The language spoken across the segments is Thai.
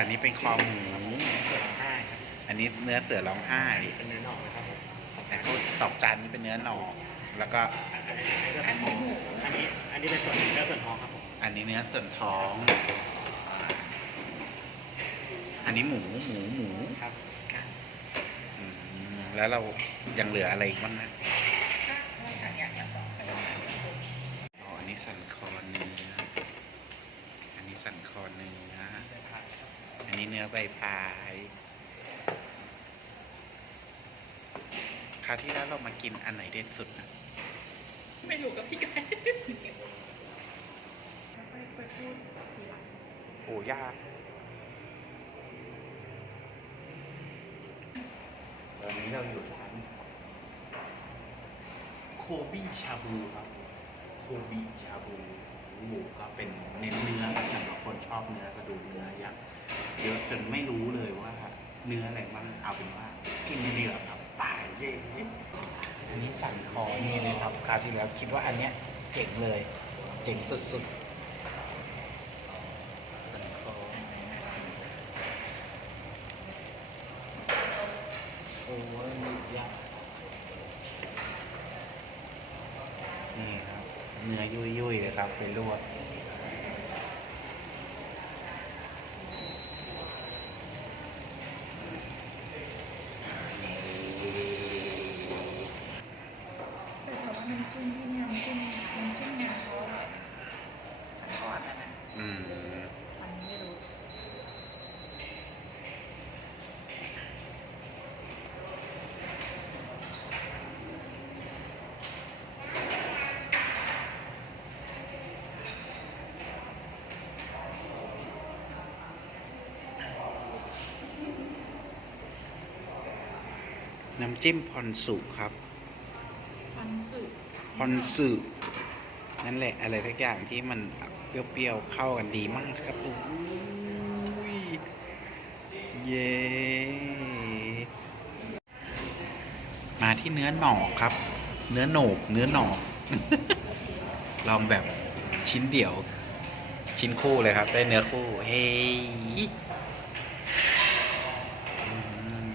าสองจานนี้เป็นคอหมูเสือร้องไห้ครับอันนี้เนื้อเสือร้องไห้อันนี้เป็นเนื้อหนอกนะครับผมแต่เขาสองจานนี้เป็นเนื้อหนอกแล้วก็อันนี้อันนี้อันนี้เป็นส่วนเนื้อส่วนท้องครับผมอันนี้เนื้อส่วนท้องอ่าอันนี้หมูหมูหมูครับอืมแล้วเรายังเหลืออะไรอีกบ้างนะ ถ้าเราสั่งอย่างละสองไปประมาณนี้ อ๋ออันนี้สันคอเนื้ออันนี้สันคอเนื้ออันนี้ เนื้อใบพายคราวที่แล้วเรามากินอันไหนเด็ดสุดนะไม่รู้กับพี่ไก่แล้วค่อยไปพูดทีหลังโอ้ยากตอนนี้เราอยู่ร้านโคบิชาบูครับ โคบิชาบู หมูก็เป็นเน้นเนื้อนะครับคนชอบเนื้อกระดูกเนื้ออย่างเยอะจนไม่รู้เลยว่าเนื้ออะไรบ้างเอาเป็นว่ากินเนื้อครับตายเย่อันนี้สั่นคอนี่เลยครับคราวที่แล้วคิดว่าอันเนี้ยเจ๋งเลย เจ๋งสุดๆสั่นคอ โอ้ยมียากนี่ครับ เนื้อยุ่ยๆเลยครับ เป็นลวด แต่ถามว่าน้ำจิ้มที่เนี่ยน้ำจิ้มน้ำจิ้มแนวเขาอร่อยนะขันก่อนนะนะ อืม อันนี้ไม่รู้ น้ำจิ้มพอนสุครับ พันสึกพอนสุนั่นแหละอะไรทักอย่างที่มันเปรี้ยวๆเข้ากันดีมากครับโอ้ยเย้มาที่เนื้อหนอกครับ เนื้อโหนก เนื้อหนอก ลองแบบชิ้นเดียว ชิ้นคู่เลยครับ ได้เนื้อคู่ เฮ้ยอืม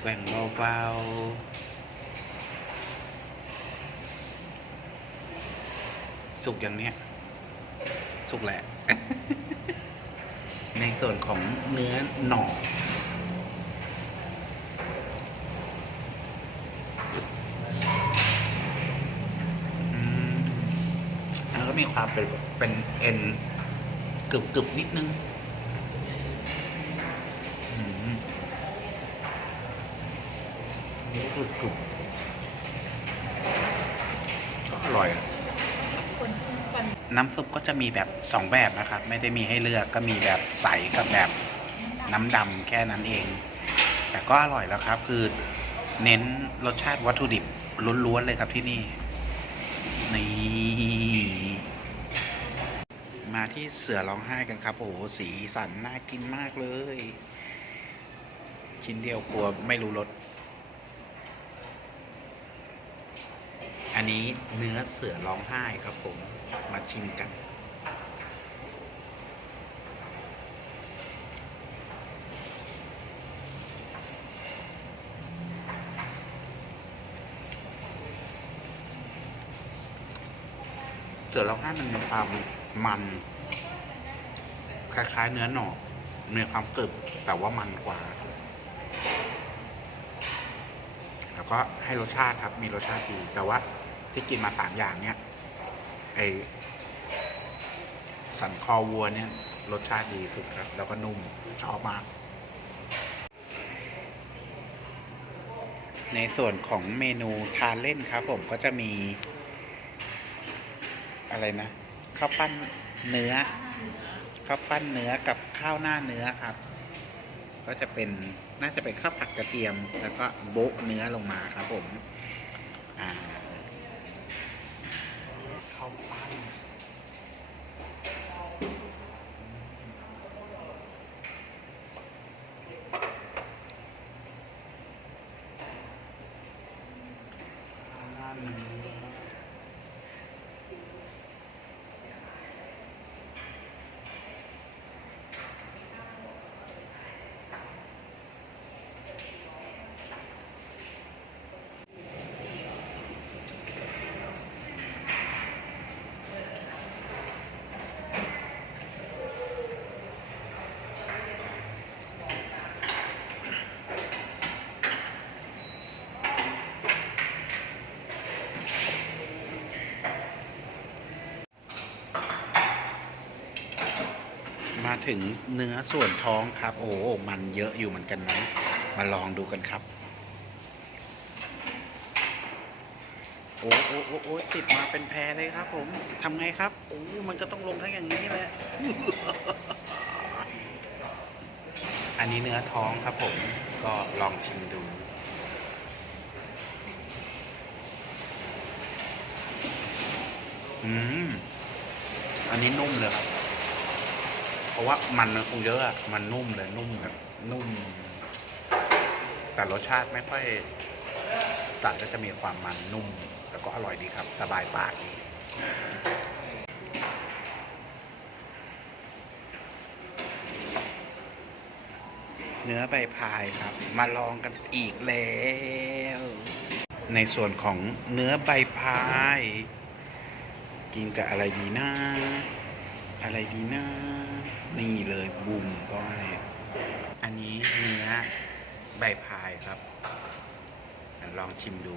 แหว่งเบาๆ สุกอย่างเนี้ย สุกแหละ ในส่วนของเนื้อหนอกอืมแล้วก็มีความเป็นเป็นเอ็นกรึบกรึบๆนิดนึง นี่กรึบกรึบก็อร่อยครับน้ำซุปก็จะมีแบบสองแบบนะครับ ไม่ได้มีให้เลือกก็มีแบบใสกับแบบน้ำดำแค่นั้นเอง แต่ก็อร่อยแล้วครับ คือเน้นรสชาติวัตถุดิบล้วนๆเลยครับที่นี่ นี่ มาที่เสือร้องไห้กันครับ โอ้โห สีสันน่ากินมากเลย ชิ้นเดียวกลัวไม่รู้รส อันนี้เนื้อเสือร้องไห้ครับผม มาชิมกัน เสือร้องไห้มันมีความมัน คล้ายๆเนื้อหนอกมีความกรึบแต่ว่ามันกว่า แล้วก็ให้รสชาติครับ มีรสชาติดีแต่ว่า ที่กินมาสามอย่างเนี้ยไอสันคอวัวเนี่ย รสชาติดีสุดครับ แล้วก็นุ่มชอบมาก ในส่วนของเมนูทานเล่นครับผมก็จะมี อะไรนะข้าวปั้นเนื้อข้าวปั้นเนื้อกับข้าวหน้าเนื้อครับ ก็จะเป็นน่าจะเป็นข้าวผัดกระเทียม แล้วก็โบะเนื้อลงมาครับผม อ่า มาถึงเนื้อส่วนท้องครับ โอ้มันเยอะอยู่เหมือนกันนะ มาลองดูกันครับ โอ้โอ้โอ้โอ้ติดมาเป็นแพรเลยครับ ผมทำไงครับโอ้มันก็ต้องลงทั้งอย่างนี้แหละอันนี้เนื้อท้องครับ ผมก็ลองชิมดูอืมอันนี้นุ่มเลยครับ ราะว่ามันมันคงเยอะอะมันนุ่มเลยนุ่มแบบนุ่ม แต่รสชาติไม่ค่อยจัดก็จะมีความมันนุ่ม แต่ก็อร่อยดีครับ สบายปากดีเนื้อใบพายครับ มาลองกันอีกแล้ว ในส่วนของเนื้อใบพาย กินกับอะไรดีนะ อะไรดีนะ นี่เลยบุมก็ให้อันนี้เนื้อใบพายครับเดี๋ยวลองชิมดู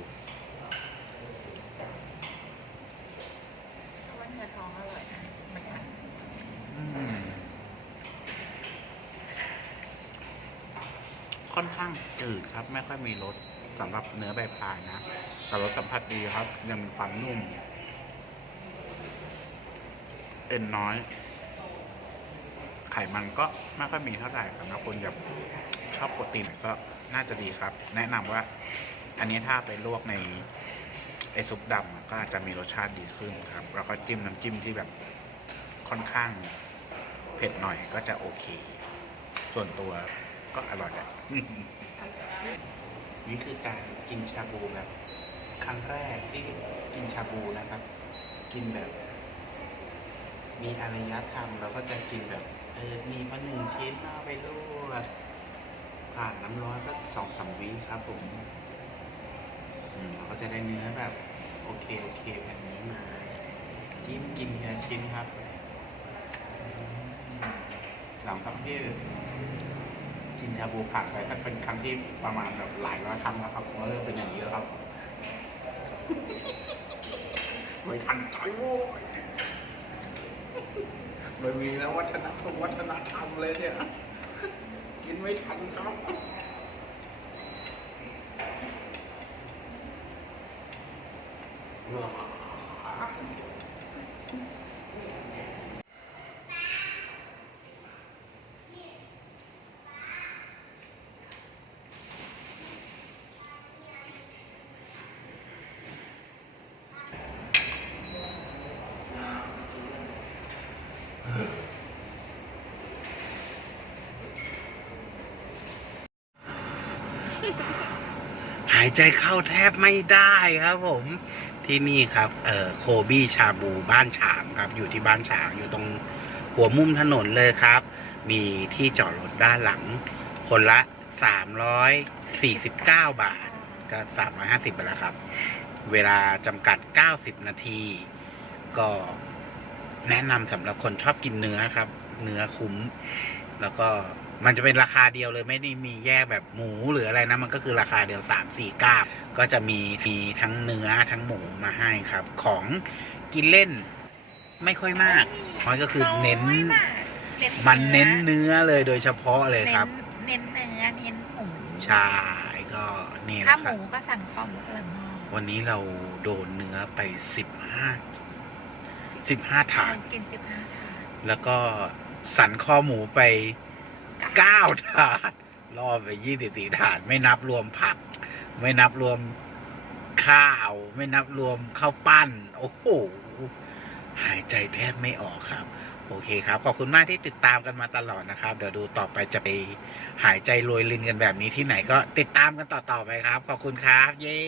เพราะว่าเนื้อท้องอร่อยนะเหมือนกันอืมค่อนข้างจืดครับ ไม่ค่อยมีรสสำหรับเนื้อใบพายนะแต่รสสัมผัสดีครับ ยังมีความนุ่ม เอ็นน้อย ไขมันก็ไม่ค่อยมีเท่าไหร่สำหรับคนแบบชอบโปรตีนก็น่าจะดีครับ แนะนำว่าอันนี้ถ้าไปลวกในไอซุปดำก็อาจจะมีรสชาติดีขึ้นครับ แล้วก็จิ้มน้ำจิ้มที่แบบค่อนข้างเผ็ดหน่อยก็จะโอเค ส่วนตัวก็อร่อยแหละนี่คือการกินชาบูแบบ ครั้งแรกที่กินชาบูนะครับ กินแบบ มีอารยธรรมเราก็จะกินแบบ เออมีมาหนึ่งชิ้นเอาไปลวกผ่านน้ำร้อนสักสองสามวิครับผมอืมเราก็จะได้เนื้อแบบ โอเค โอเคแบบนี้มา จิ้มกินทีละชิ้นครับหลังจากที่กินชาบูผ่านไปก็เป็นครั้งที่ประมาณแบบหลายร้อยครั้งแล้วครับว่าเริ่มเป็นอย่างนี้แล้วครับไม่ทันใจโว้ย ไม่มีแล้ววัฒนธรรมวัฒนธรรมเลยเนี่ย กินไม่ทันครับ หายใจเข้าแทบไม่ได้ครับผมที่นี่ครับ เอ่อ โคบี้ชาบูบ้านฉางครับ อยู่ที่บ้านฉาง อยู่ตรงหัวมุมถนนเลยครับ มีที่จอดรถด้านหลัง คนละ 349 บาท ก็ 350 ไปแล้วครับ เวลาจำกัด 90 นาที ก็แนะนำสำหรับคนชอบกินเนื้อครับ เนื้อคุ้ม แล้วก็ มันจะเป็นราคาเดียวเลยไม่ได้มีแยกแบบหมูหรืออะไรนะ มันก็คือราคาเดียวสามสี่เก้าก็จะมีมีทั้งเนื้อทั้งหมูมาให้ครับ ของกินเล่นไม่ค่อยมากมันก็คือเน้นอยมากมันเน้นเนื้อเลยโดยเฉพาะเลยครับ เน้นเน้นเนื้อเน้นหมูใช่ก็นี่แหถ้าละหครับมูก็สั่งคอหมูเปิดหม้อวันนี้เราโดนเนื้อไปสิบห้าสิบห้าถาดกินสิบห้าถาดแล้วก็สันคอหมูไป เก้าถาดล่อไปยี่สิบสี่ถาด ไม่นับรวมผัก ไม่นับรวมข้าว ไม่นับรวมข้าวปั้น โอ้โห หายใจแทบไม่ออกครับ โอเคครับ ขอบคุณมากที่ติดตามกันมาตลอดนะครับ เดี๋ยวดูต่อไปจะไปหายใจโรยลินกันแบบนี้ที่ไหนก็ติดตามกันต่อๆไปครับ ขอบคุณครับ เย้